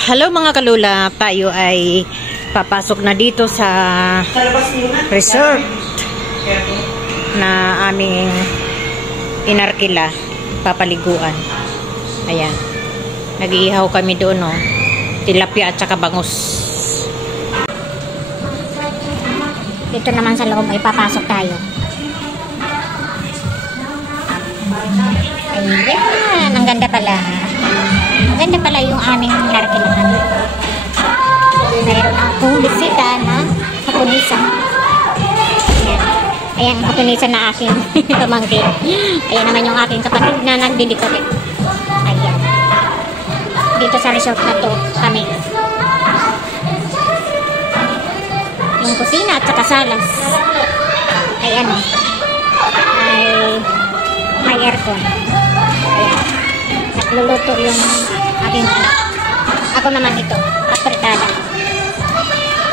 Hello mga kalula, tayo ay papasok na dito sa resort na aming inarkila, papaliguan. Ayan, nag-iihaw kami doon, no? Tilapia at saka bangus. Dito naman sa loob ay papasok tayo. Ayan, ang ganda pala. Ang ganda pala yung aming narkilahan. Mayroon akong bisita na kapunisa. Ayan. Ayan, kapunisa na aking pamangkin. Ayan naman yung aking kapatid na nagdidikot. Ayan. Dito sa resort na to kami. Yung kusina at saka salas. Ayan. Ay may aircon. Ayan. Nagluluto yung aking anak. Ako naman ito, apertada.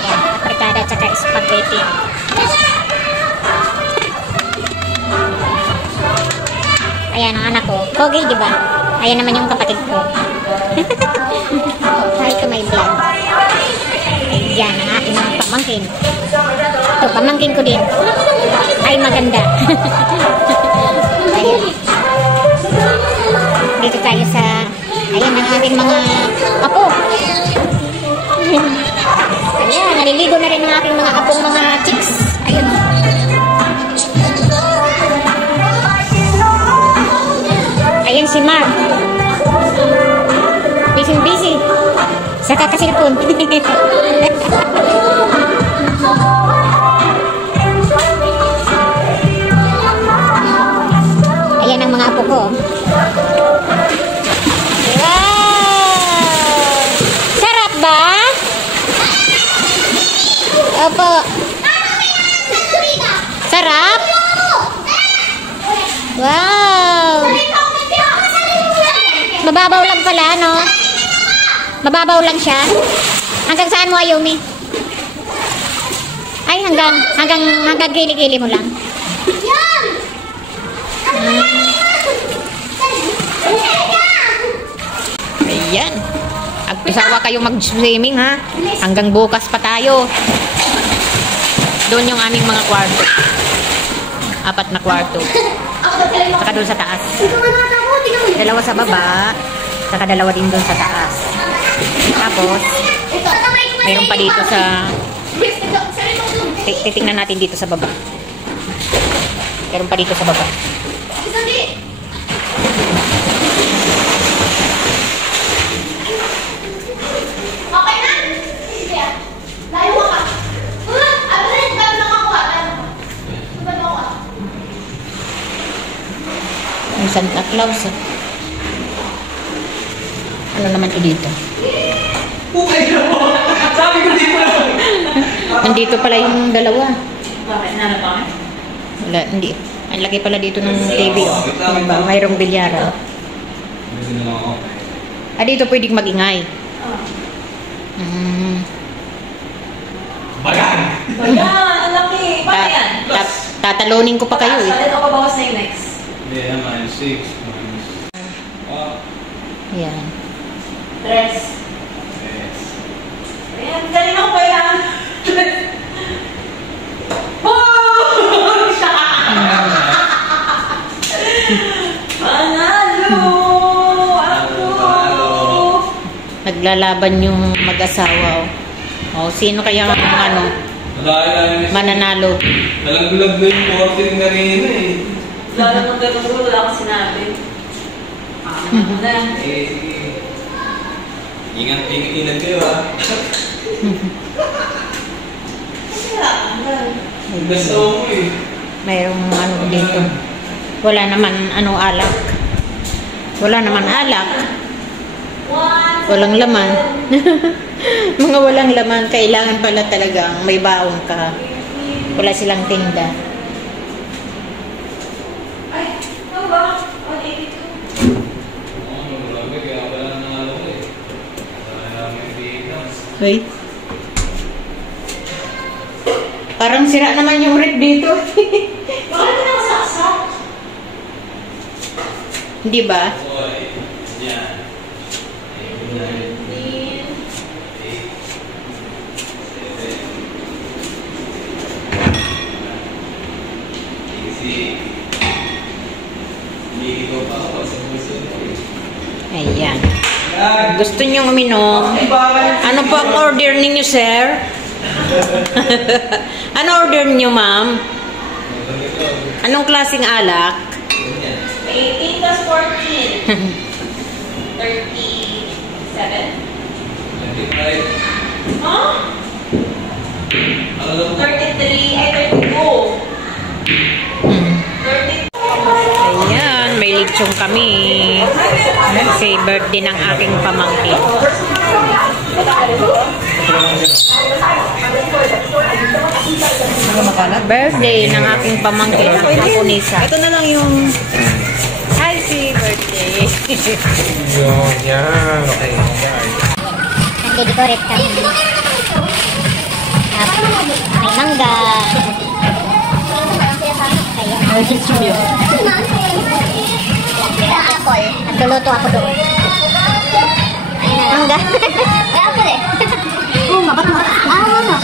Ayan, apertada at saka spaghetti. Ayan ang anak ko. Pogi, di ba? Ayan naman yung kapatid ko. Hi to my vlog. Ayan ang aking mga pamangkin. Ito, pamangkin ko din. Ay, maganda. Ayan. Dito tayo sa ayan ang ating mga apo. Ayan, naliligo na rin ang aking mga apong mga chicks. Ayun. Ayan si Mark. Busy. Sa kakasilpon. Ayan ang mga apo ko. Opo. Sarap? Wow. Mababaw lang pala, no? Mababaw lang siya. Hanggang saan mo, Ayumi? Ay, hanggang gili-gili mo lang. Ayan. Agsawa kayo mag-swimming, ha? Hanggang bukas pa tayo. Doon yung aming mga kwarto. 4 na kwarto. Saka doon sa taas. 2 sa baba. Saka 2 din doon sa taas. Tapos, mayroon pa dito sa... Titingnan natin dito sa baba. Mayroon pa dito sa baba. Yung Santa Claus. Ano naman ito dito? Sabi ko dito lang. Nandito pala yung 2. Bakit? Nanap ba? Wala, hindi. Ang laki pala dito ng TV. Oh. Mayroong bilyara. Dito pwedeng mag-ingay. Bayan! Ang laki! Bakit yan? Tatalonin ko pa kayo eh. Salit o pabawas na yung next? Yeah, -6. Yan. 3. Ayan, galing ako pa yan. Panalo! Ako! Naglalaban yung mag-asawa. Oh, sino kaya ang mananalo? Nalaglag na yung porting kanina eh. Lalo mong gano'n, wala kang sinabi. Ingat kayo ha. Gusto mo eh. Mayroong ano dito. Wala naman alak. Wala naman alak. Walang laman. Mga walang laman, kailangan pala talagang may baon ka. Wala silang tinda. Wait. Parang sira naman yung rep dito. Bakit na nasaksak? Hindi ba? Yan. Gusto niyong uminom? Ano po ang order ninyo, sir? Ano order niyo, ma'am? Anong klaseng alak? 18 plus 14. 37. Huh? 33. Ay, 32. 32. Ayan, may lechong kami. Kasi birthday ng aking pamangkin. Birthday ng aking pamangkin. Ang Kapunisa. Ito na lang yung... Happy birthday. Yun, yan. Okay, guys. Nagde-decorate kami. Tapos, may mangga. Apple. Nagluluto ako doon. Mangga. May apple eh. Oo, mabat. Ah,